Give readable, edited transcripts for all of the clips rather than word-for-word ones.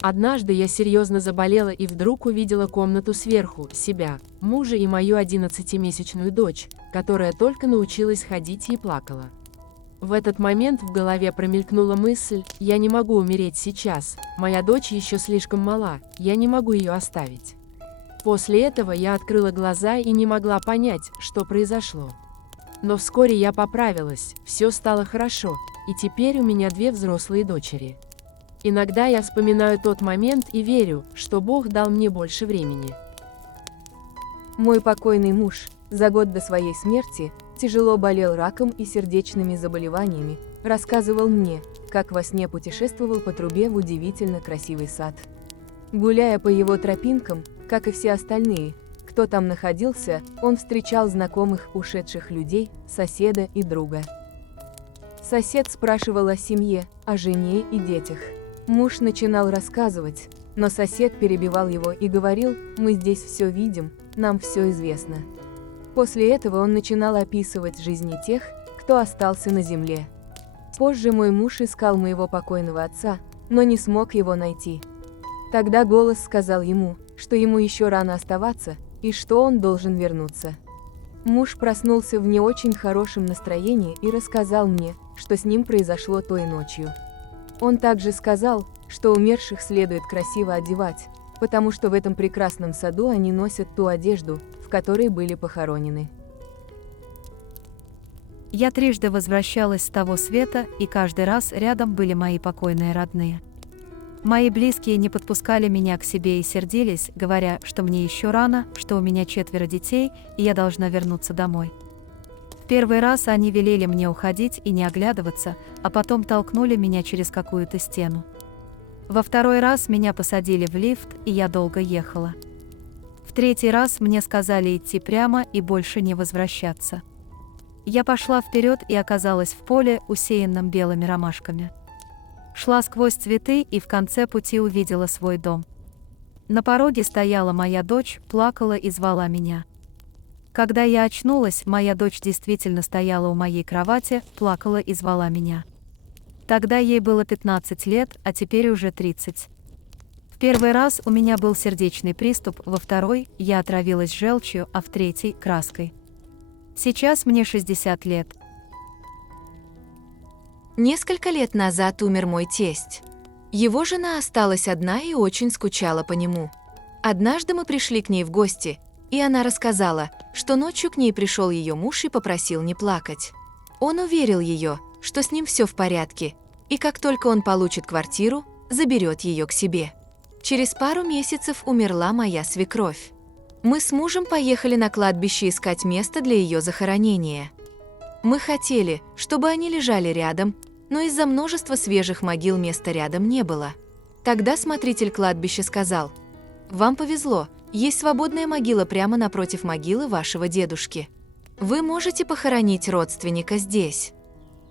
Однажды я серьезно заболела и вдруг увидела комнату сверху, себя, мужа и мою 11-месячную дочь, которая только научилась ходить и плакала. В этот момент в голове промелькнула мысль: я не могу умереть сейчас, моя дочь еще слишком мала, я не могу ее оставить. После этого я открыла глаза и не могла понять, что произошло. Но вскоре я поправилась, все стало хорошо, и теперь у меня 2 взрослые дочери. Иногда я вспоминаю тот момент и верю, что Бог дал мне больше времени. Мой покойный муж за год до своей смерти тяжело болел раком и сердечными заболеваниями, рассказывал мне, как во сне путешествовал по трубе в удивительно красивый сад. Гуляя по его тропинкам, как и все остальные, кто там находился, он встречал знакомых ушедших людей, соседа и друга. Сосед спрашивал о семье, о жене и детях. Муж начинал рассказывать, но сосед перебивал его и говорил: «Мы здесь все видим, нам все известно». После этого он начинал описывать жизни тех, кто остался на земле. Позже мой муж искал моего покойного отца, но не смог его найти. Тогда голос сказал ему, что ему еще рано оставаться, и что он должен вернуться. Муж проснулся в не очень хорошем настроении и рассказал мне, что с ним произошло той ночью. Он также сказал, что умерших следует красиво одевать, потому что в этом прекрасном саду они носят ту одежду, в которой были похоронены. Я трижды возвращалась с того света, и каждый раз рядом были мои покойные родные. Мои близкие не подпускали меня к себе и сердились, говоря, что мне еще рано, что у меня 4 детей, и я должна вернуться домой. В первый раз они велели мне уходить и не оглядываться, а потом толкнули меня через какую-то стену. Во второй раз меня посадили в лифт, и я долго ехала. В третий раз мне сказали идти прямо и больше не возвращаться. Я пошла вперед и оказалась в поле, усеянном белыми ромашками. Шла сквозь цветы и в конце пути увидела свой дом. На пороге стояла моя дочь, плакала и звала меня. Когда я очнулась, моя дочь действительно стояла у моей кровати, плакала и звала меня. Тогда ей было 15 лет, а теперь уже 30. В первый раз у меня был сердечный приступ, во второй я отравилась желчью, а в третий – краской. Сейчас мне 60 лет. Несколько лет назад умер мой тесть. Его жена осталась одна и очень скучала по нему. Однажды мы пришли к ней в гости, и она рассказала, что ночью к ней пришел ее муж и попросил не плакать. Он уверил ее, что с ним все в порядке, и как только он получит квартиру, заберет ее к себе. Через пару месяцев умерла моя свекровь. Мы с мужем поехали на кладбище искать место для ее захоронения. Мы хотели, чтобы они лежали рядом, но из-за множества свежих могил места рядом не было. Тогда смотритель кладбища сказал: «Вам повезло, есть свободная могила прямо напротив могилы вашего дедушки. Вы можете похоронить родственника здесь».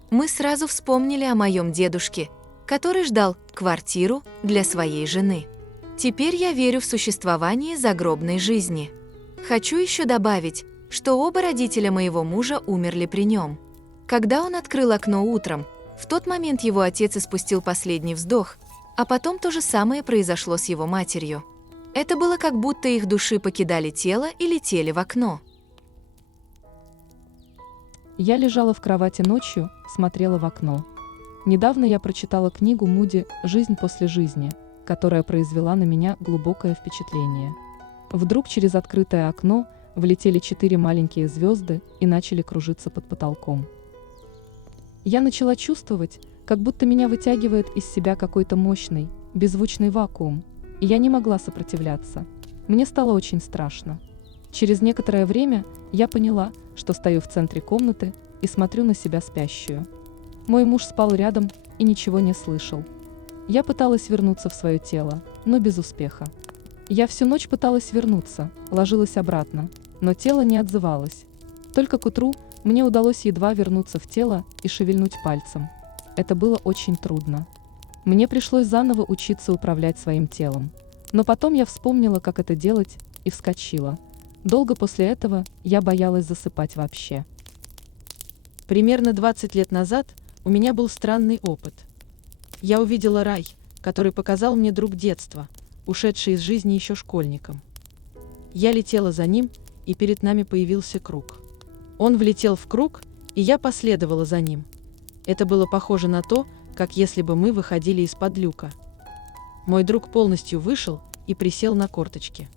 Мы сразу вспомнили о моем дедушке, который ждал квартиру для своей жены. Теперь я верю в существование загробной жизни. Хочу еще добавить, что оба родителя моего мужа умерли при нем. Когда он открыл окно утром, в тот момент его отец испустил последний вздох, а потом то же самое произошло с его матерью. Это было как будто их души покидали тело и летели в окно. Я лежала в кровати ночью, смотрела в окно. Недавно я прочитала книгу Муди «Жизнь после жизни», которая произвела на меня глубокое впечатление. Вдруг через открытое окно влетели 4 маленькие звезды и начали кружиться под потолком. Я начала чувствовать, как будто меня вытягивает из себя какой-то мощный, беззвучный вакуум, и я не могла сопротивляться. Мне стало очень страшно. Через некоторое время я поняла, что стою в центре комнаты и смотрю на себя спящую. Мой муж спал рядом и ничего не слышал. Я пыталась вернуться в свое тело, но без успеха. Я всю ночь пыталась вернуться, ложилась обратно, но тело не отзывалось. Только к утру мне удалось едва вернуться в тело и шевельнуть пальцем. Это было очень трудно. Мне пришлось заново учиться управлять своим телом. Но потом я вспомнила, как это делать, и вскочила. Долго после этого я боялась засыпать вообще. Примерно 20 лет назад у меня был странный опыт. Я увидела рай, который показал мне друг детства, ушедший из жизни еще школьником. Я летела за ним, и перед нами появился круг. Он влетел в круг, и я последовала за ним. Это было похоже на то, как если бы мы выходили из-под люка. Мой друг полностью вышел и присел на корточки.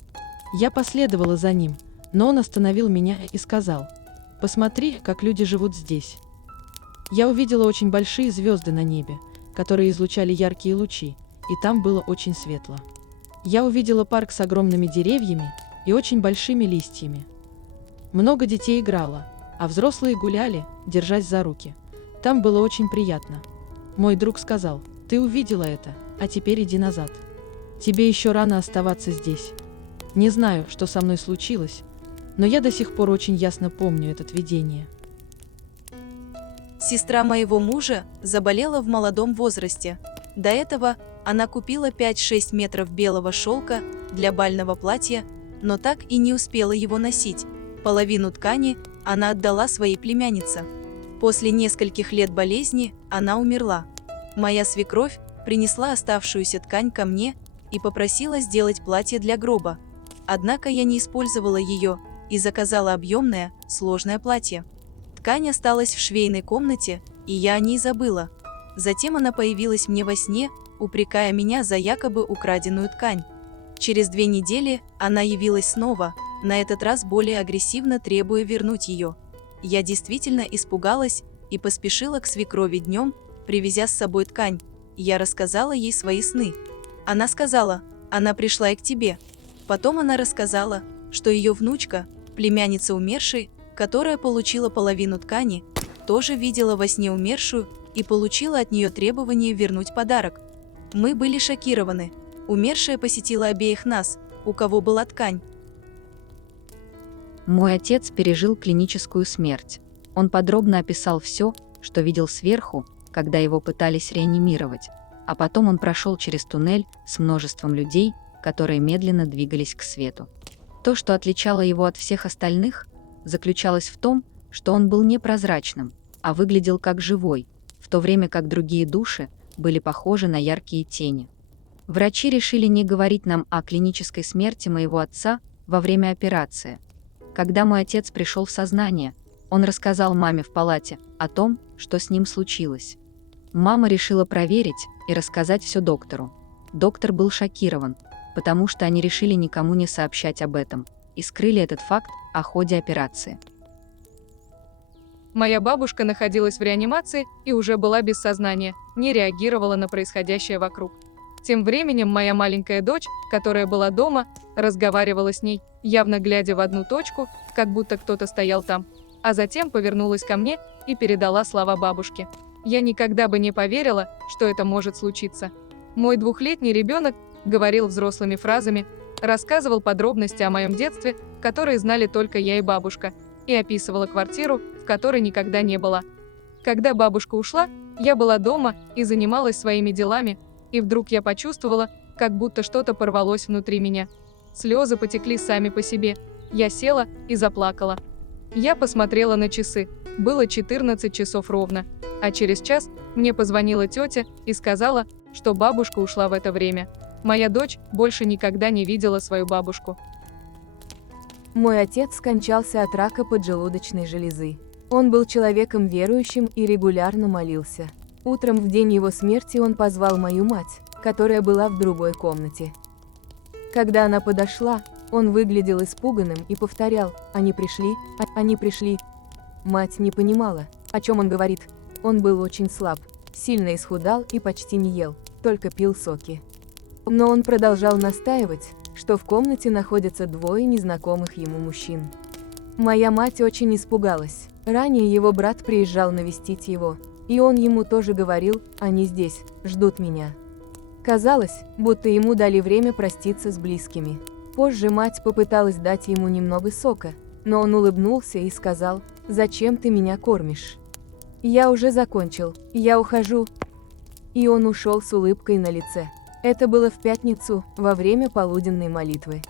Я последовала за ним, но он остановил меня и сказал: «Посмотри, как люди живут здесь». Я увидела очень большие звезды на небе, которые излучали яркие лучи, и там было очень светло. Я увидела парк с огромными деревьями и очень большими листьями. Много детей играло, а взрослые гуляли, держась за руки. Там было очень приятно. Мой друг сказал: «Ты увидела это, а теперь иди назад. Тебе еще рано оставаться здесь». Не знаю, что со мной случилось, но я до сих пор очень ясно помню это видение. Сестра моего мужа заболела в молодом возрасте. До этого она купила 5-6 метров белого шелка для бального платья, но так и не успела его носить. Половину ткани она отдала своей племяннице. После нескольких лет болезни она умерла. Моя свекровь принесла оставшуюся ткань ко мне и попросила сделать платье для гроба. Однако я не использовала ее и заказала объемное, сложное платье. Ткань осталась в швейной комнате, и я о ней забыла. Затем она появилась мне во сне, упрекая меня за якобы украденную ткань. Через 2 недели она явилась снова, на этот раз более агрессивно требуя вернуть ее. Я действительно испугалась и поспешила к свекрови днем, привезя с собой ткань. Я рассказала ей свои сны. Она сказала: «Она пришла и к тебе». Потом она рассказала, что ее внучка, племянница умершей, которая получила половину ткани, тоже видела во сне умершую и получила от нее требование вернуть подарок. Мы были шокированы. Умершая посетила обеих нас, у кого была ткань. Мой отец пережил клиническую смерть. Он подробно описал все, что видел сверху, когда его пытались реанимировать, а потом он прошел через туннель с множеством людей, которые медленно двигались к свету. То, что отличало его от всех остальных, заключалось в том, что он был непрозрачным, а выглядел как живой, в то время как другие души были похожи на яркие тени. Врачи решили не говорить нам о клинической смерти моего отца во время операции. Когда мой отец пришел в сознание, он рассказал маме в палате о том, что с ним случилось. Мама решила проверить и рассказать все доктору. Доктор был шокирован, потому что они решили никому не сообщать об этом и скрыли этот факт о ходе операции. Моя бабушка находилась в реанимации и уже была без сознания, не реагировала на происходящее вокруг. Тем временем моя маленькая дочь, которая была дома, разговаривала с ней, явно глядя в одну точку, как будто кто-то стоял там, а затем повернулась ко мне и передала слова бабушке. Я никогда бы не поверила, что это может случиться. Мой 2-летний ребенок говорил взрослыми фразами, рассказывал подробности о моем детстве, которые знали только я и бабушка, и описывала квартиру, в которой никогда не была. Когда бабушка ушла, я была дома и занималась своими делами, и вдруг я почувствовала, как будто что-то порвалось внутри меня. Слезы потекли сами по себе. Я села и заплакала. Я посмотрела на часы. Было 14 часов ровно, а через час мне позвонила тетя и сказала, что бабушка ушла в это время. Моя дочь больше никогда не видела свою бабушку. Мой отец скончался от рака поджелудочной железы. Он был человеком верующим и регулярно молился. Утром в день его смерти он позвал мою мать, которая была в другой комнате. Когда она подошла, он выглядел испуганным и повторял: «Они пришли, они пришли». Мать не понимала, о чем он говорит. Он был очень слаб, сильно исхудал и почти не ел, только пил соки. Но он продолжал настаивать, что в комнате находятся 2 незнакомых ему мужчин. Моя мать очень испугалась. Ранее его брат приезжал навестить его, и он ему тоже говорил: «Они здесь, ждут меня». Казалось, будто ему дали время проститься с близкими. Позже мать попыталась дать ему немного сока, но он улыбнулся и сказал: «Зачем ты меня кормишь? Я уже закончил, я ухожу». И он ушел с улыбкой на лице. Это было в пятницу, во время полуденной молитвы.